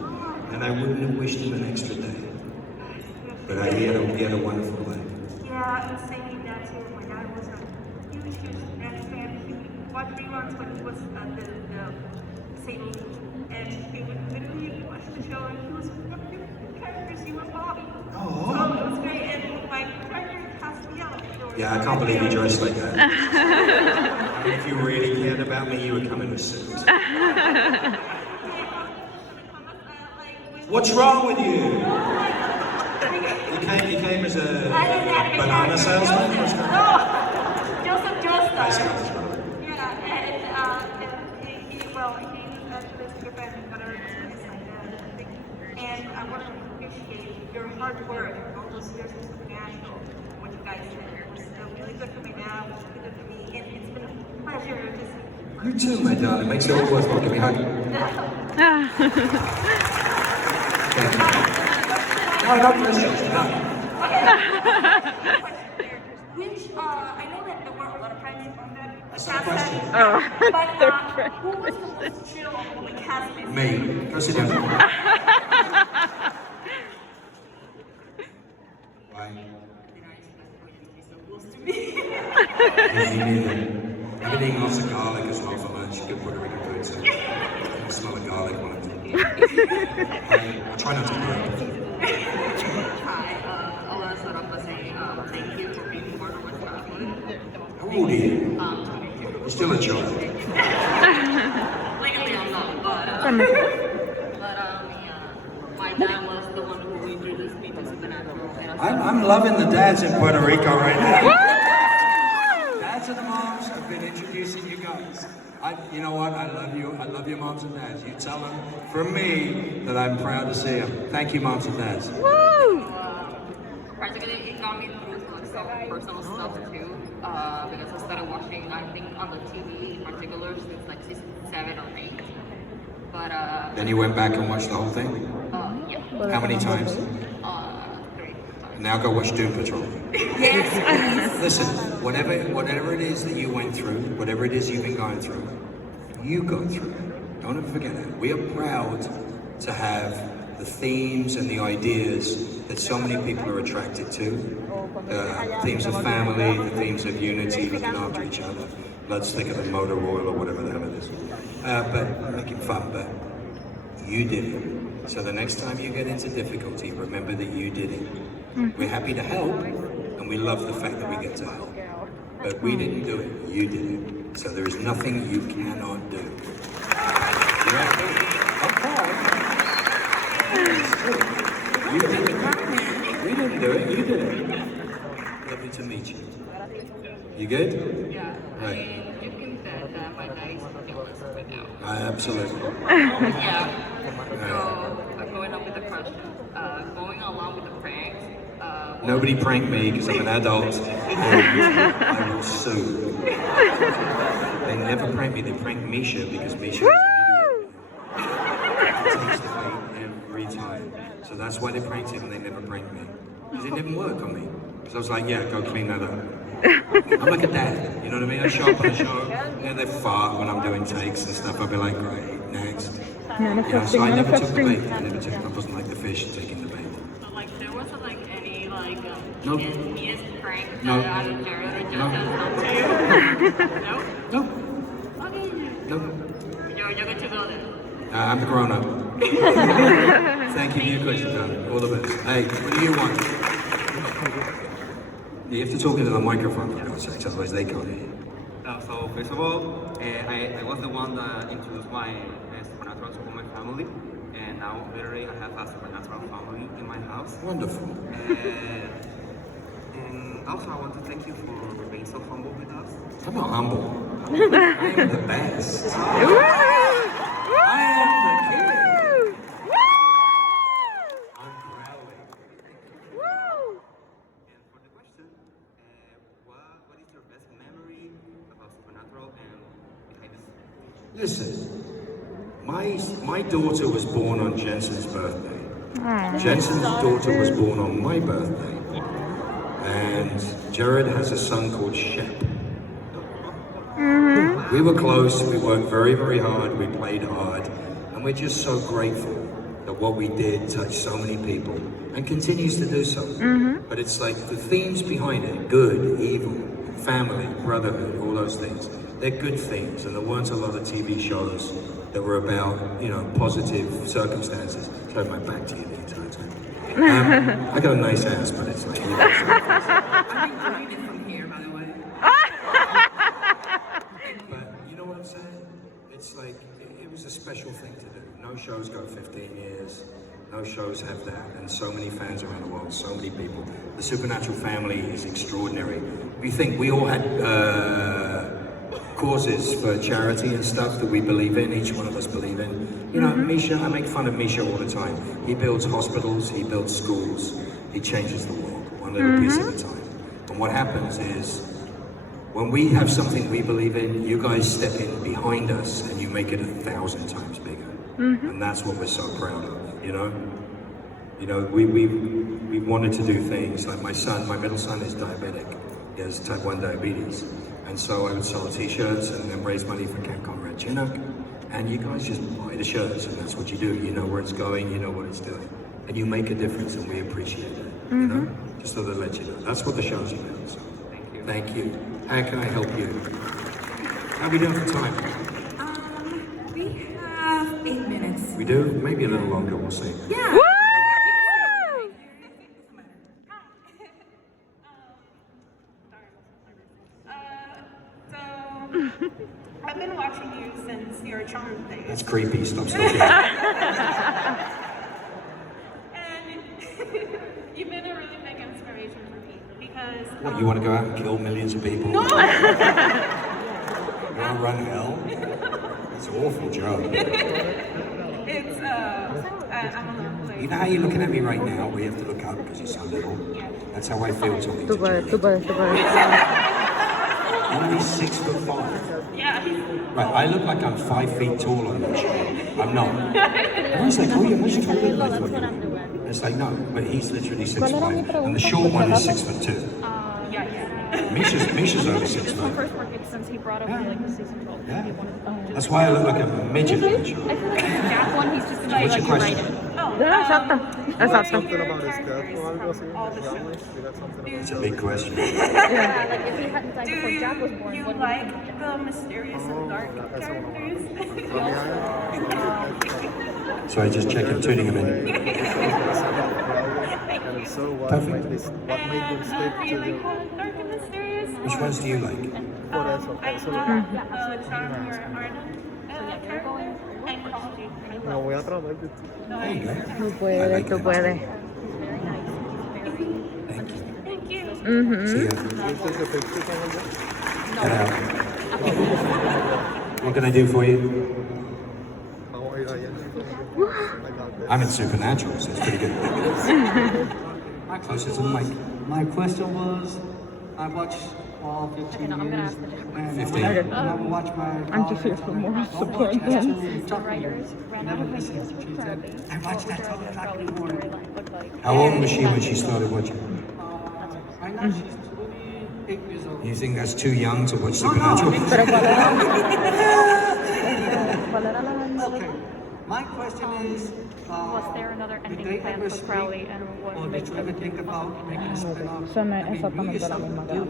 And I wouldn't have wished him an extra day. But he had a wonderful life. Yeah, I'm saying that too. My dad was a huge Reds fan. He would watch reruns when he was at the singing, and he would literally watch the show, and he was one of the characters. He was Bobby. Oh. So it was great, and my character cast me out. Yeah, I can't believe you dressed like that. I mean, if you really cared about me, you would come in a suit. What's wrong with you? You came as a banana salesman? What's going on? No, Joseph Joestar. Nice guy. Yeah, and he was actually a super fan of Puerto Rico, like that. And I want to appreciate your hard work all those years in International. What you guys did was really good for my dad, was really good for me, and it's been a pleasure just. You too, my darling. Makes it all worthwhile. Give me a hug. Thank you. No, not questions. No. Which, I know that there weren't a lot of pranks on that. That's not a question. But who was the most chill on the cast list? Me. Go sit down. Why? I've been eating lots of garlic as well for lunch. Good Puerto Rican food, so I smell the garlic when I'm I try not to burp. Hi, I want to start off by saying thank you for being part of my childhood. How old are you? You're still a child. Legally I'm not, but my dad was the one who introduced me to Supernatural. I'm loving the dads in Puerto Rico right now. Dads and the moms have been introducing you guys. You know what? I love you. I love your moms and dads. You tell them from me that I'm proud to see them. Thank you, moms and dads. Woo! Practically, it got me through like some personal stuff too. Because I started watching, I think, on the TV in particular since like season 7 or 8. But Then you went back and watched the whole thing? yeah. How many times? 3 Now go watch Doom Patrol. Yes. Listen, whatever it is that you went through, whatever it is you've been going through, you go through it. Don't ever forget it. We are proud to have the themes and the ideas that so many people are attracted to. The themes of family, the themes of unity, looking after each other, blood's thicker than motor oil or whatever the hell it is. But making fun, but you did it. So the next time you get into difficulty, remember that you did it. We're happy to help, and we love the fact that we get to help. But we didn't do it, you did it. So there is nothing you cannot do. You have to. Okay. You did it. We didn't do it, you did it. Lovely to meet you. You good? Yeah. Right. I mean, you can bet that my dad is jealous right now. Absolutely. Yeah. So, going up with the question, going along with the pranks. Nobody pranked me because I'm an adult and I will sue. They never pranked me, they pranked Misha because Misha is an idiot. He takes the bait every time. So that's why they pranked him and they never pranked me. Because it didn't work on me. Because I was like, yeah, go clean that up. I'm like a dad, you know what I mean? I show up on a show, and they fart when I'm doing takes and stuff. I'll be like, great, next. You know, so I never took the bait. I wasn't like the fish taking the bait. So, like, there wasn't like any like No. meanest prank No. that either Jared or No. Jess has done to you? No? No, Okay. no. You're good to go then. I'm a grown up. Thank you for your question, darling. All the best. Hey, what do you want? You have to talk into the microphone, for God's sakes, otherwise they can't hear you. So first of all, I was the one that introduced my supernatural to my family, and now literally I have a supernatural family in my house. Wonderful. And also I want to thank you for being so humble with us. I'm not humble. I am the best. I am the king. I'm growling. And for the question, what is your best memory about supernatural and behind the scenes? Listen, my daughter was born on Jensen's birthday. Jensen's daughter was born on my birthday. And Jared has a son called Sheppard. We were close, we worked very, very hard, we played hard, and we're just so grateful that what we did touched so many people and continues to do so. But it's like the themes behind it, good, evil, family, brotherhood, all those things. They're good themes, and there weren't a lot of TV shows that were about, positive circumstances. Turn my back to you the entire time. I got a nice ass, but it's like... I'm reading from here, by the way. But you know what I'm saying? It's like, it was a special thing to do. No shows go 15 years. No shows have that. And so many fans around the world, so many people. The Supernatural family is extraordinary. We think we all had causes for charity and stuff that we believe in, each one of us believe in. Misha, I make fun of Misha all the time. He builds hospitals, he builds schools, he changes the world, one little piece at a time. And what happens is, when we have something we believe in, you guys step in behind us and you make it 1,000 times bigger. And that's what we're so proud of, we wanted to do things, like my middle son is diabetic. He has type 1 diabetes. And so I would sell t-shirts and then raise money for Camp Conrad Chinook. And you guys just buy the shirts, and that's what you do. You know where it's going, you know what it's doing. And you make a difference, and we appreciate it, Just so to let you know. That's what the show's about, so. Thank you. How can I help you? How are we doing for time? We have 8 minutes. We do? Maybe a little longer, we'll see. Yeah. I've been watching you since your charm days. That's creepy, stop stalking. And you've been a really big inspiration for me because... What, you want to go out and kill millions of people? No! You want to run hell? That's an awful joke. It's, I don't know. Like, You know how you're looking at me right now? We have to look up because you're so little. That's how I feel talking to Jerry. I'm only 6'5". yeah, Right, I look like I'm 5 feet tall on that show. I'm not. Everyone's like, oh, you're much taller than I thought you were. It's like, no, but he's literally 6'5". And the short one is 6'2". yeah. Misha's over 6 foot. First work since he brought over like the season 12. Yeah. That's why I look like a midget on the show. I feel like the Jack one, he's just gonna What's be your like question? Exacto. It's a big question. Yeah, like if he hadn't died before Jack was born, You what like the mysterious and dark characters? Sorry, just checking, tuning him in. Perfect. Do you like dark and mysterious? Which ones do you like? I love Charm or Arden character and Crosby. There you go. Tú puedes, tú puedes. Thank you. Thank you. See ya. Get out. What can I do for you? I'm in Supernatural, so it's pretty good. Closer to the mic. My question was, I watched all 15 years. 15. And I watched my I'm just here for more support then. Never listened. She said, I watched that 12 o'clock in the morning. How old was she when she started watching? Right now she's 28 years old. You think that's too young to watch Supernatural? Okay. My question is, was there another ending plan for Crowley and what or did you ever think about making a spin-off? Son es exactamente la misma cara.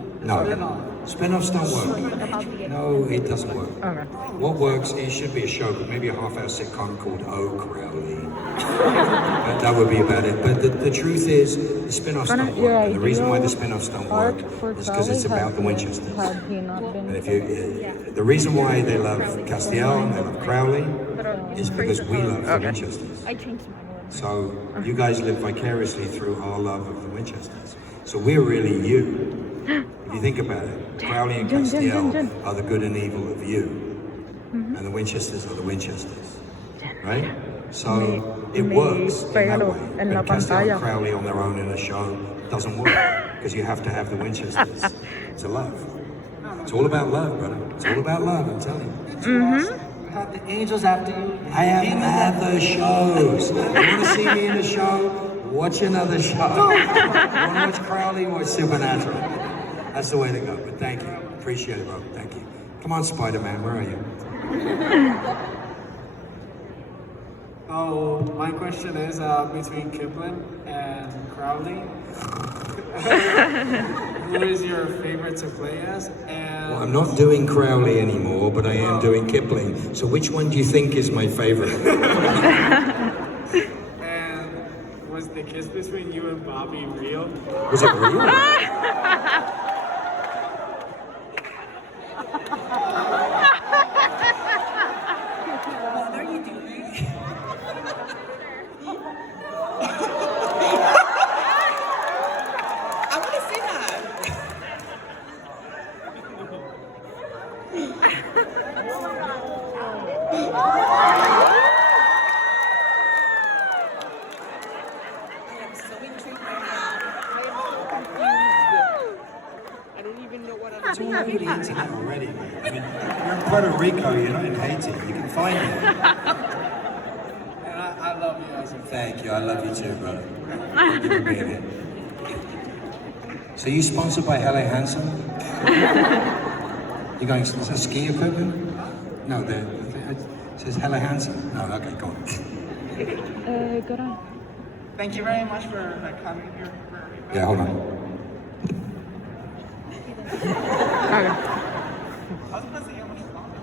No. Spin-offs don't work. No, it doesn't work. Okay. What works, it should be a show, but maybe a half-hour sitcom called Oh Crowley. that would be about it. But the truth is, the spin-offs don't work. And the reason why the spin-offs don't work is because it's about the Winchesters. And if you, the reason why they love Castiel and they love Crowley is because we love the Winchesters. I changed my word. So you guys live vicariously through our love of the Winchesters. So we're really you. If you think about it, Crowley and Castiel are the good and evil of you. And the Winchesters are the Winchesters. Right? So it works in that way. But Castiel and Crowley on their own in a show doesn't work. Because you have to have the Winchesters to love. It's all about love, brother. It's all about love, I'm telling you. Have the angels after you. I have other shows. You want to see me in a show? Watch another show. You want to watch Crowley? Watch Supernatural. That's the way to go. But thank you. Appreciate it, bro. Thank you. Come on, Spider-Man. Where are you? So my question is between Kipling and Crowley. Who is your favorite to play as? And Well, I'm not doing Crowley anymore, but I am doing Kipling. So which one do you think is my favorite? and was the kiss between you and Bobby real? Was it real? What are you doing? I want to see that. I am so intrigued right now. I don't even know what It's all over the internet already, man. I mean, you're in Puerto Rico, you're not in Haiti. You can find it. And I love you as a Thank you. I love you too, brother. Thank you for being here. So you sponsored by Helly Hansen? You going to ski equipment? No, it says Helly Hansen. No, okay, go on. Go on. Thank you very much for coming here. Yeah, hold on. I was gonna say how much longer.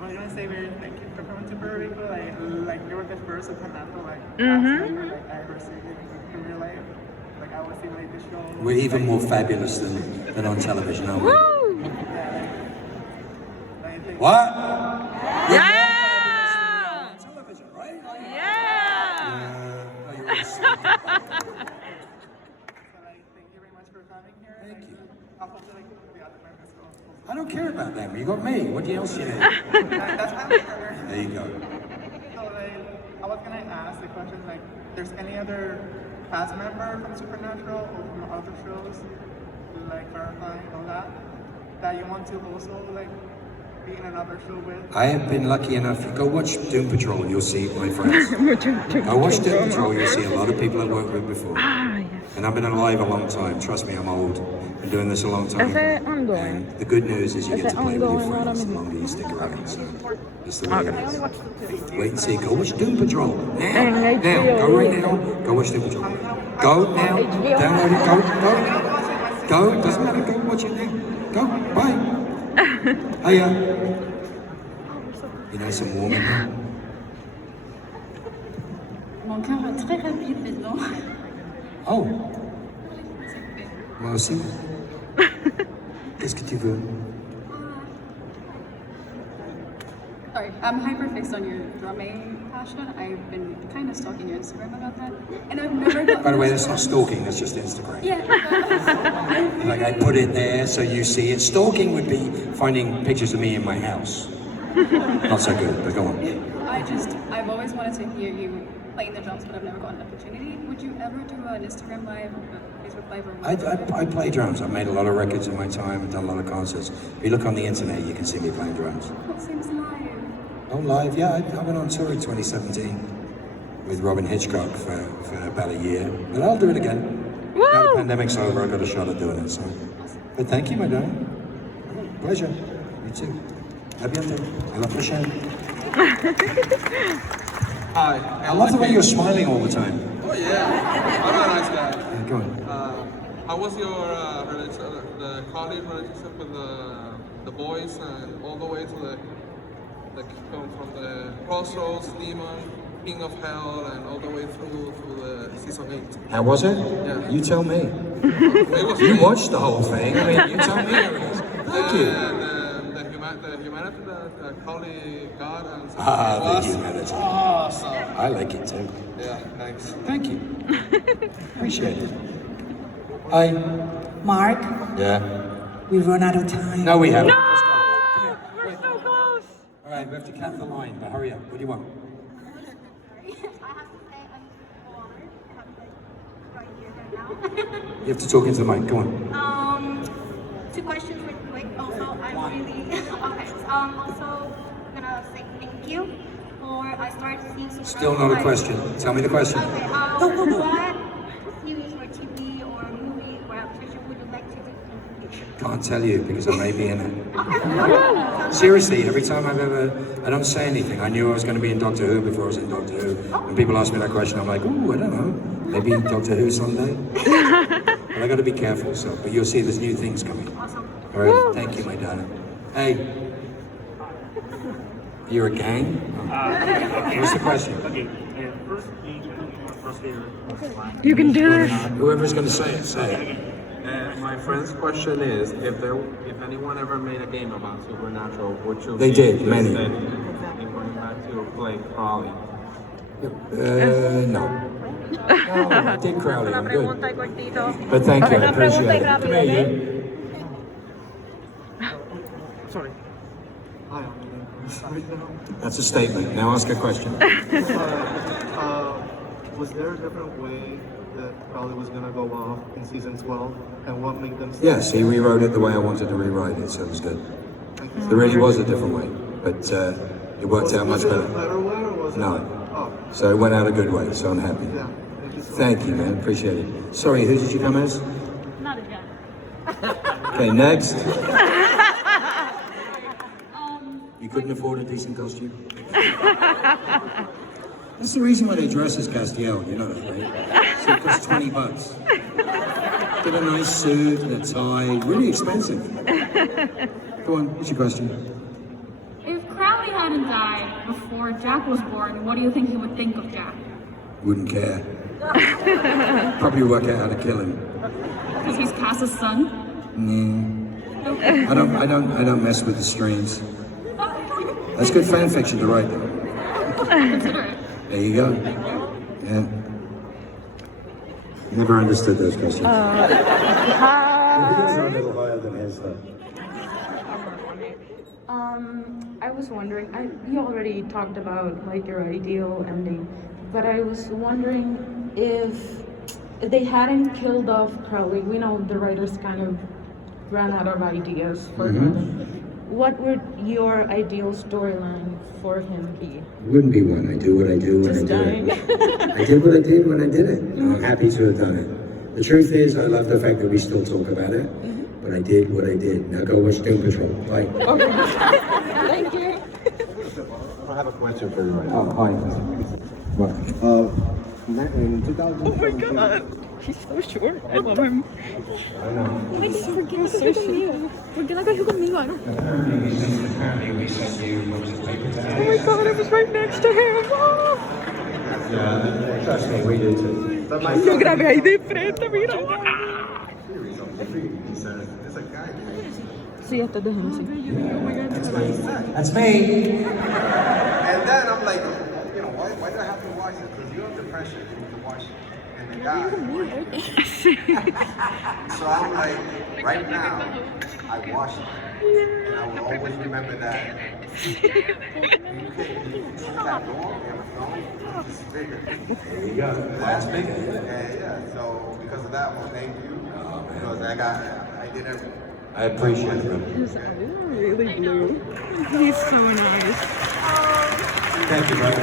I'm gonna say very thank you for coming to Puerto Rico. Like you were the first Supernatural cast member I ever seen in real life. Like I was seeing like the show. We're even more fabulous than on television, aren't we? What? We're more fabulous than on television, right? Oh, you're all sweet. Thank you very much for coming here. Thank you. I hope that the other members I don't care about them. You got me. What else you need? That's my partner. There you go. So I was gonna ask the question like, there's any other cast member from Supernatural or from other shows, like verifying all that you want to also like be in another show with? I have been lucky enough. Go watch Doom Patrol and you'll see my friends. Go watch Doom Patrol. You'll see a lot of people I've worked with before. And I've been alive a long time. Trust me, I'm old. Been doing this a long time. And the good news is you get to play with your friends the longer you stick around. So that's the way it is. Wait and see. Go watch Doom Patrol. Now. Go right now. Go watch Doom Patrol. Go now. Download it. Go. Doesn't matter. Go watch it now. Go. Bye. Hiya. You nice and warm in here? Mon cœur va très rapide maintenant. Oh. Moi aussi. Qu'est-ce que tu veux? Sorry, I'm hyper fixed on your drumming passion. I've been kind of stalking your Instagram about that, and I've never gotten. By the way, that's not stalking, that's just Instagram. Yeah. Like I put it there so you see it. Stalking would be finding pictures of me in my house. Not so good, but go on. I've always wanted to hear you playing the drums, but I've never gotten an opportunity. Would you ever do an Instagram live, a Facebook live, or I play drums. I've made a lot of records in my time. I've done a lot of concerts. If you look on the internet, you can see me playing drums. What seems live? Oh, live? Yeah, I went on tour in 2017 with Robin Hitchcock for about a year. But I'll do it again. Now the pandemic's over, I got a shot at doing it. So, but thank you, my darling. Pleasure. You too. A bientôt. À la prochaine. Hi. I love the way you're smiling all the time. Oh yeah, I'm a nice guy. Yeah, go on. How was your the college relationship with the boys and all the way to like come from the Crossroads, Demon, King of Hell, and all the way through the season 8. How was it? Yeah. You tell me. It was You great. watched the whole thing. I mean, you tell me how it is. Thank you. The humanity that Crowley got and The humanity. awesome. I like it too. Yeah, thanks. Thank you. Appreciate it. Hi. Mark, Yeah. we've run out of time. No, we haven't. No! Let's go. We're so close! All right, we have to count the line, but hurry up. What do you want? You have to talk into the mic. Go on. 2 questions real quick. Also, I'm really okay. Also gonna say thank you for I started seeing some. Still not a question. Tell me the question. Okay. What series or TV or movie or adaptation would you like to do in the future? Can't tell you because I may be in it. Seriously, every time I don't say anything. I knew I was going to be in Doctor Who before I was in Doctor Who. When people ask me that question, I'm like, ooh, I don't know. Maybe Doctor Who someday. But I got to be careful. But you'll see there's new things coming. Awesome. All right, thank you, my darling. Hey, you're a gang? What's the question? You can do this. Whoever's going to say it, say it. My friend's question is, if anyone ever made a game about Supernatural, would you They be did, many. interested in going back to play Crowley? No. No, I did Crowley, I'm good. But thank you, I appreciate it. Come here, you. Sorry. Hi, That's a statement. Now ask a question. Was there a different way that Crowley was going to go off in season 12? And what made them Yes, he rewrote it the way I wanted to rewrite it, so it was good. There really was a different way, but it worked out much better. Was it a better way or was it? No. Oh, So it went out a good way, so I'm happy. yeah. Thank you so much. Thank you, man. Appreciate it. Sorry, who did you come as? Not again. Okay, next. You couldn't afford a decent costume? That's the reason why they dress as Castiel, you know that, right? So it costs $20. Get a nice suit and a tie, really expensive. Go on, what's your question? If Crowley hadn't died before Jack was born, what do you think he would think of Jack? Wouldn't care. Probably work out how to kill him. Because he's Cass's son? I don't mess with the streams. That's good fan fiction to write though. Consider it. There you go. Yeah. Never understood those questions. Yours are a little higher than his though. I was wondering, you already talked about like your ideal ending, but I was wondering if they hadn't killed off Crowley, we know the writers kind of ran out of ideas for him. What would your ideal storyline for him be? Wouldn't be one. I do what I do when I do it. I did what I did when I did it. And I'm happy to have done it. The truth is, I love the fact that we still talk about it, but I did what I did. Now go watch Doom Patrol. Bye. Thank you. I have a question for you right Oh, now. hi. What? In 2017. Oh my god, he's so short. I love him. I know. Wait, ¿por qué no se conmigo? ¿Por qué no cogió conmigo, Ana? Apparently we sent you, what was it, paper towels? Oh my god, I was right next to him. Oh. Yeah, trust me, we do too. Yo grabé ahí de frente, mira. Sí, esto es de Genesis. That's me. And then I'm like, you know, why do I have to watch it? Because you have depression, you need to watch it. And the guy. So I'm like, right now, I watch it. And I will always remember that. You can see that door, it's bigger. There you go. That's bigger. Yeah. So because of that, well, thank you. Because I did everything. I appreciate it. His eyes are really blue. He's so nice. Thank you, brother.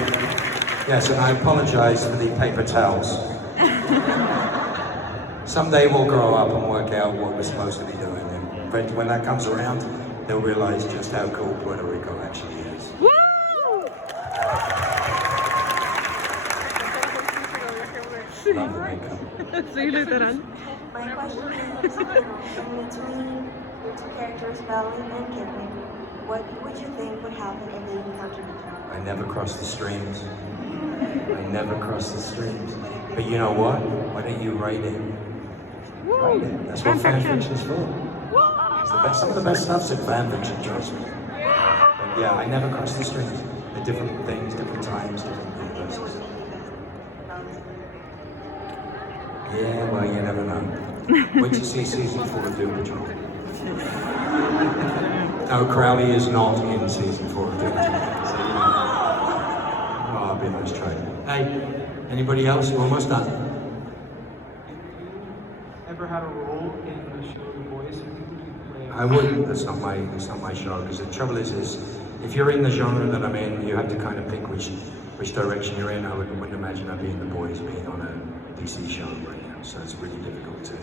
Yes, and I apologize for the paper towels. Someday we'll grow up and work out what we're supposed to be doing. And when that comes around, they'll realize just how cool Puerto Rico actually is. Woo! Love the makeup. Sí, literal. My question is, between your two characters, Valley and Kidney, what would you think would happen if they encountered each other? I never cross the streams. I never cross the streams. But you know what? Why don't you write it? Write it. That's what fan fiction's for. It's the best, some of the best stuff's in fan fiction, trust me. But yeah, I never cross the streams. They're different things, different times, different universes. Yeah, well, you never know. Wait to see season 4 of Doom Patrol. No, Crowley is not in season 4 of Doom Patrol. So, you know. Oh, I'll be a nice try. Hey, anybody else? We're almost done. Ever had a role in the show The Boys? I wouldn't. That's not my show. Because the trouble is if you're in the genre that I'm in, you have to kind of pick which direction you're in. I wouldn't imagine I'd be in The Boys being on a DC show right now. So it's really difficult to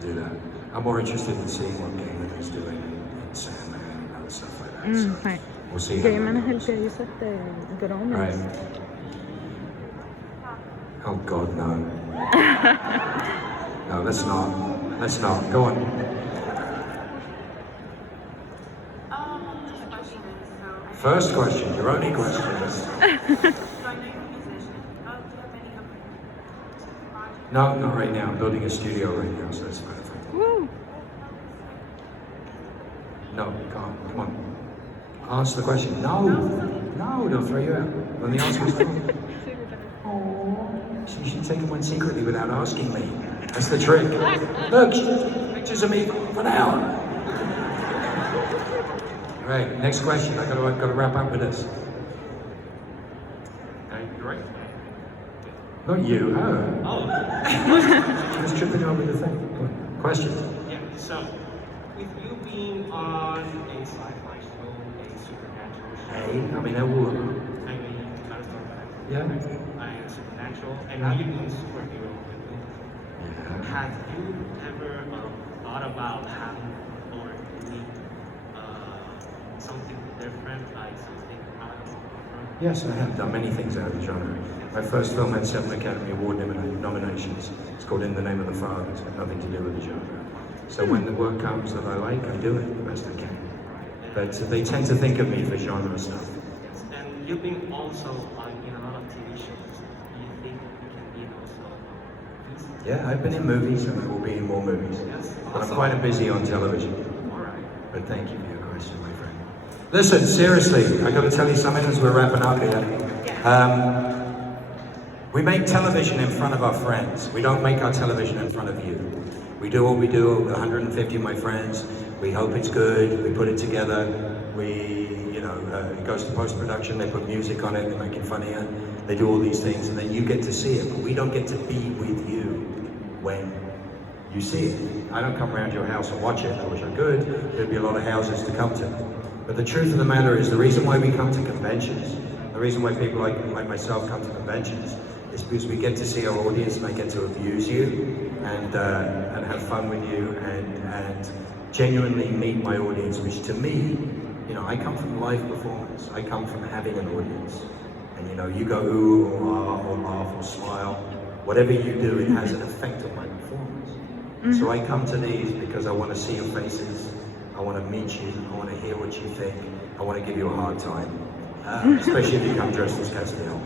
do that. I'm more interested in seeing what Gaiman is doing in Sandman and other stuff like that. So we'll see. Gaiman es el que hizo Good Omens. Right. Oh God, no. No, let's not. Let's not. Go on. First question, your only question is. No, not right now. I'm building a studio right now, so that's fine. Woo. No, come on. Answer the question. No, they'll throw you out. When the answer is no. So you should take one secretly without asking me. That's the trick. Look, she took pictures of me for an hour. Right, next question. I've got to wrap up with this. Okay, you right? Not you, her. Oh. She was tripping over the thing. Question. Yeah, so, with you being on a sci-fi show, a supernatural show. Hey, I mean, I will. I mean, not a Yeah. I am supernatural, and now you're doing superhero. Yeah. Have you ever thought about having or doing something different, like something out of the genre? Yes, I have done many things out of the genre. My first film had 7 Academy Award nominations. It's called In the Name of the Father. It's got nothing to do with the genre. So when the work comes that I like, I do it the best I can. But they tend to think of me for genre stuff. Yes, and you've been also in a lot of TV shows. Do you think you can be also Yeah, I've been in movies and I will be in more movies. Yes, But I'm awesome. quite busy on television. All right. But thank you for your question, my friend. Listen, seriously, I got to tell you something as we're wrapping up here. We make television in front of our friends. We don't make our television in front of you. We do what we do, 150 of my friends. We hope it's good, we put it together. It goes to post-production, they put music on it, they make it funnier. They do all these things, and then you get to see it. But we don't get to be with you when you see it. I don't come around your house and watch it. I wish I could. There'd be a lot of houses to come to. But the truth of the matter is, the reason why we come to conventions, the reason why people like myself come to conventions, is because we get to see our audience and I get to abuse you and have fun with you and genuinely meet my audience, which to me, I come from live performance. I come from having an audience. And you go ooh or ah or laugh or smile. Whatever you do, it has an effect on my performance. So I come to these because I want to see your faces. I want to meet you. I want to hear what you think. I want to give you a hard time. Especially if you come dressed as Castiel.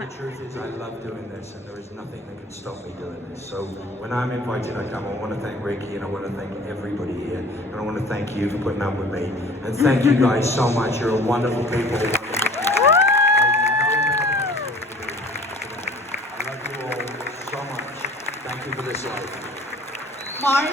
The truth is, I love doing this, and there is nothing that can stop me doing this. So when I'm invited, I come. I want to thank Ricky, and I want to thank everybody here, and I want to thank you for putting up with me. And thank you guys so much. You're a wonderful people. I love you all so much. Thank you for this life. Mark,